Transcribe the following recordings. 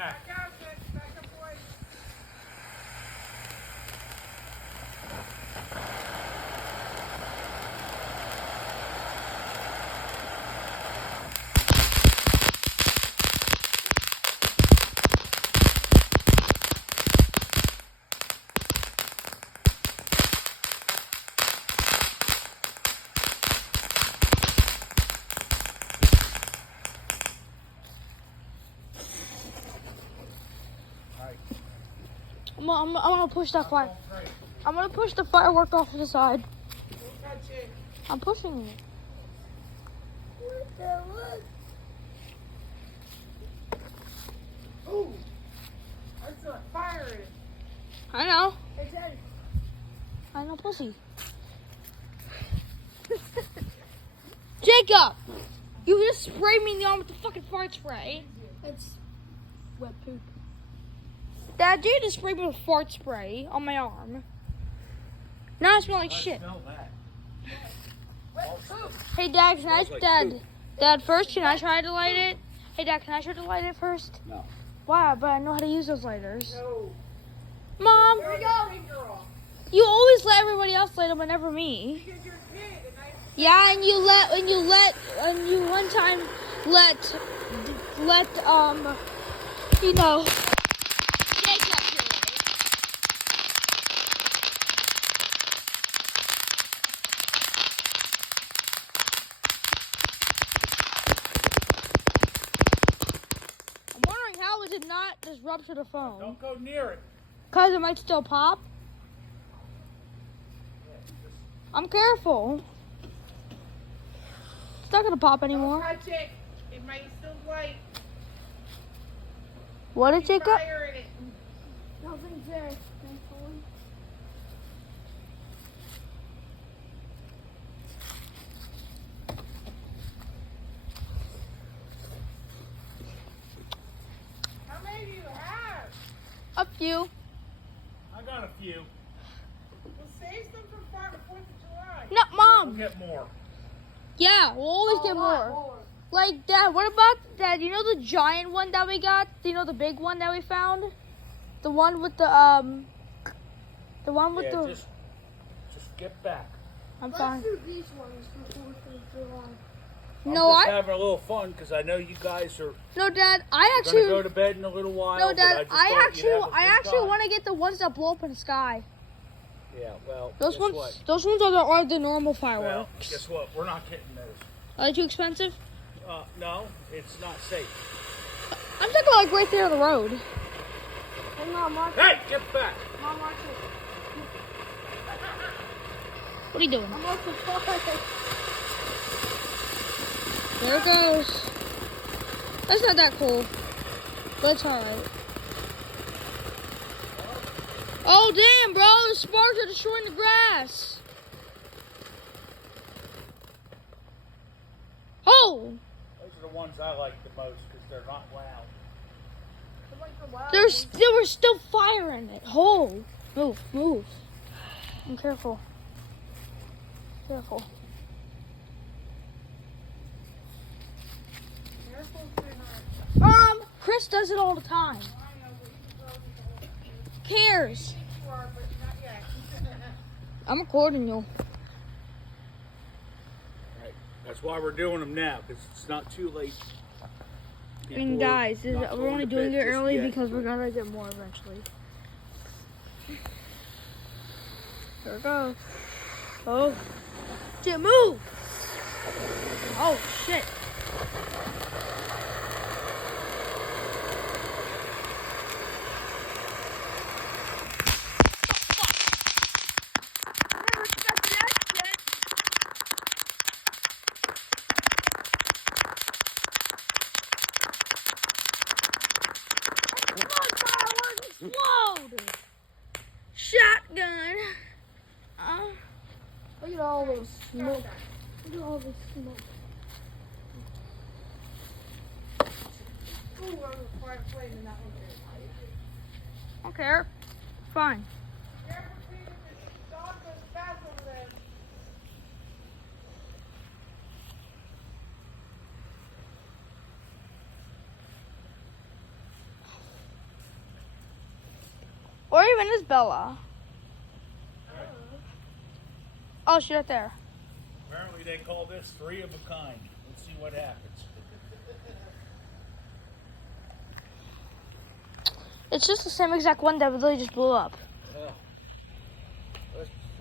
back. Back up, boys. I'm gonna push that fire. I'm gonna push the firework off to the side. Don't touch it. I'm pushing it. Ooh, that's a fire in it. I know. Hey, Daddy. I know, pussy. Jacob, you just sprayed me in the arm with the fucking fart spray. It's wet poop. Dad, you just sprayed me with fart spray on my arm. Now I smell like shit. Smell that. Hey, Dad, can I, Smells like Dad, poop. Dad, first, can I try to light it? Hey, Dad, can I try to light it first? No. Wow, but I know how to use those lighters. No. Mom, There we go. Girl. you always let everybody else light them, but never me. Because you're a kid and I... Yeah, and you one time let, you know, Jacob do it. I'm wondering how it did not just rupture the phone. Don't go near it. Cause it might still pop. I'm careful. It's not gonna pop Don't anymore. touch it. It might still light. What did Jacob? Fire in it. Nothing's there, thankfully. How many do you have? A few. I got a few. Well, save some for 4th of July. No, We'll Mom. get more. Yeah, we'll always get more. Like, Dad, what about Dad? You know the giant one that we got? You know the big one that we found? The one with the one with Yeah, the. just get back. I'm Let's fine. do these ones for 4th of July. No, I'm just I. having a little fun because I know you guys are No, Dad. I gonna actually. go to bed in a little while. No, but Dad. just thought you'd have a I good actually time. want to get the ones that blow up in the sky. Yeah, well, Those guess ones. what? Those ones are the normal Well, fireworks. guess what? We're not getting those. Are they too expensive? No, it's not safe. I'm talking like right there on the road. Hey, Mom, watch it. Hey, get back! Mom, watch it. What are you doing? I'm off the fire. There it goes. That's not that cool, but it's alright. Oh damn, bro! The sparks are destroying the grass. Oh, Those are the ones I like the most because they're not loud. there was still fire in it. Oh, move. I'm careful. Careful. Careful, sweetheart. Chris does it all the time. I know, but you can throw it. Cares. You are, but not yet. I'm recording you. Right. That's why we're doing them now because it's not too late. People And are guys, not we're going only to doing bed it just early yet. because we're gonna get more eventually. There it goes. Oh, shit! Move! Oh shit! Explode! Shotgun. Look at all this smoke. Look at all this smoke. Ooh, I was quite afraid of that one. I don't care. Fine. Careful, Peter, the dog goes fast over there. Or even is Bella? Oh, she's right there. Apparently they call this 3 of a kind. Let's see what happens. It's just the same exact one that literally just blew up.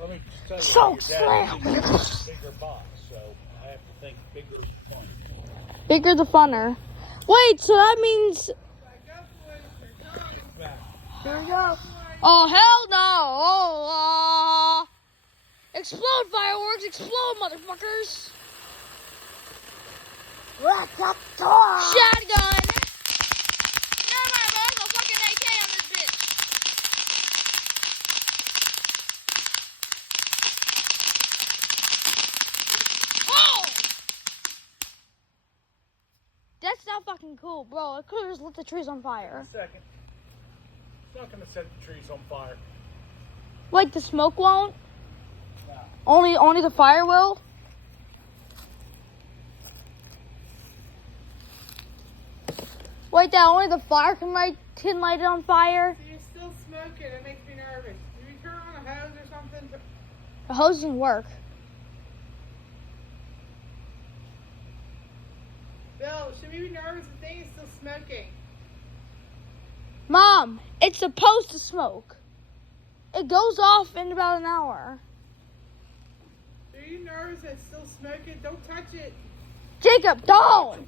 Let me just tell you, So your dad slam. has a bigger box, so I have to think bigger is fun. Bigger the funner. Wait, so that means... Here we go. Oh, hell no! Oh, explode, fireworks! Explode, motherfuckers! Shotgun! Never mind, bro. There's a fucking AK on this bitch. Oh! That's not fucking cool, bro. It could have just lit the trees on fire. A second. It's not going to set the trees on fire. Like the smoke won't? No. Only the fire will? Wait, that only the fire can light it on fire? You're still smoking. It makes me nervous. Do you turn on a hose or something? The hose doesn't work. Bill, should we be nervous? The thing is still smoking. Mom, it's supposed to smoke. It goes off in about an hour. Are you nervous that it's still smoking? Don't touch it. Jacob, don't!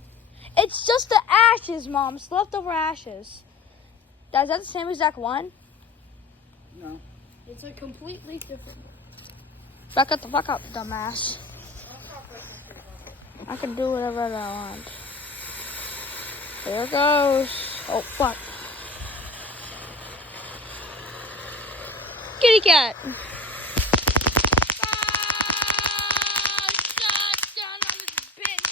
It's just the ashes, Mom. It's leftover ashes. Is that the same exact one? No. It's a completely different. Back up the fuck up, dumbass. I can do whatever I want. There it goes. Oh, fuck. Kitty cat. Shotgun on this bitch.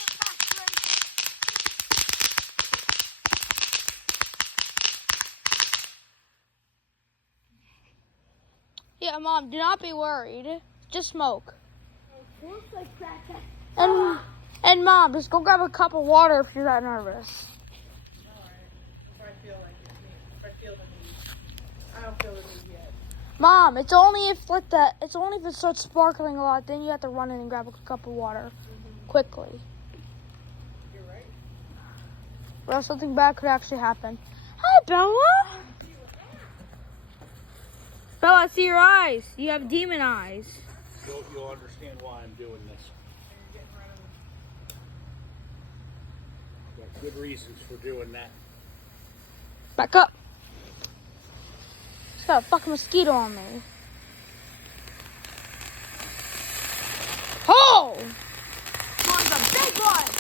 Yeah, Mom, do not be worried. Just smoke. Looks like crack. And Mom, just go grab a cup of water if you're that nervous. Alright. If I feel like it. If I feel the need. I don't feel the need yet. Mom, it's only if it starts sparkling a lot, then you have to run in and grab a cup of water quickly. You're right. Or else something bad could actually happen. Hi, Bella. Bella, I see your eyes. You have demon eyes. You'll understand why I'm doing this. Got good reasons for doing that. Back up. It's got a fucking mosquito on me. Oh! One's a big one.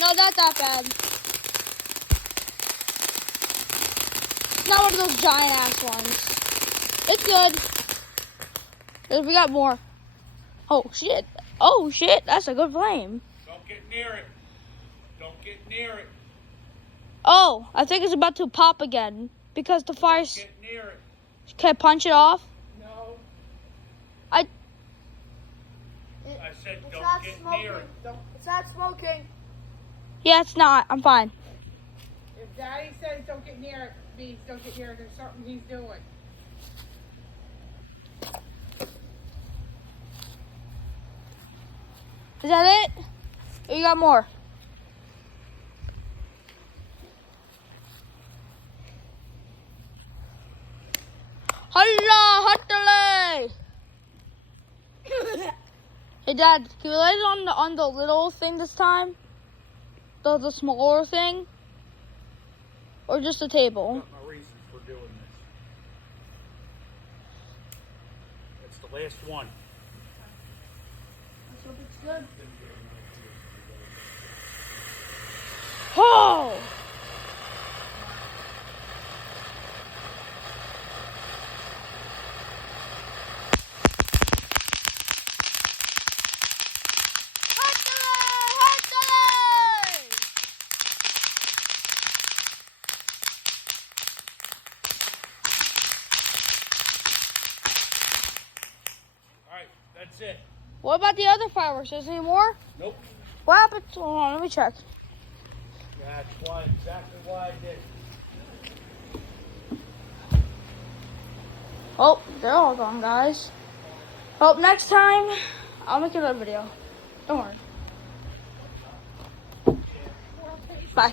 No, not that bad. It's not one of those giant ass ones. It's good. We got more. Oh shit. Oh shit. That's a good flame. Don't get near it. Don't get near it. Oh, I think it's about to pop again because the fire's. Get near it. Can I punch it off? No. I said It's don't not get smoking. near it. It's not smoking. Yeah, it's not. I'm fine. If Daddy says don't get near it, means don't get near it. There's something he's doing. Is that it? Or you got more? Holla, hottale! Hey, Dad, can we light it on the little thing this time? The smaller thing? Or just the table? Got my reasons for doing this. It's the last one. Let's hope it's good. Oh! Alright, that's it. What about the other fireworks? Is there any more? Nope. What happened? Hold on, let me check. That's exactly why I did it. Oh, they're all gone, guys. Hope next time I'll make another video. Don't worry. Bye.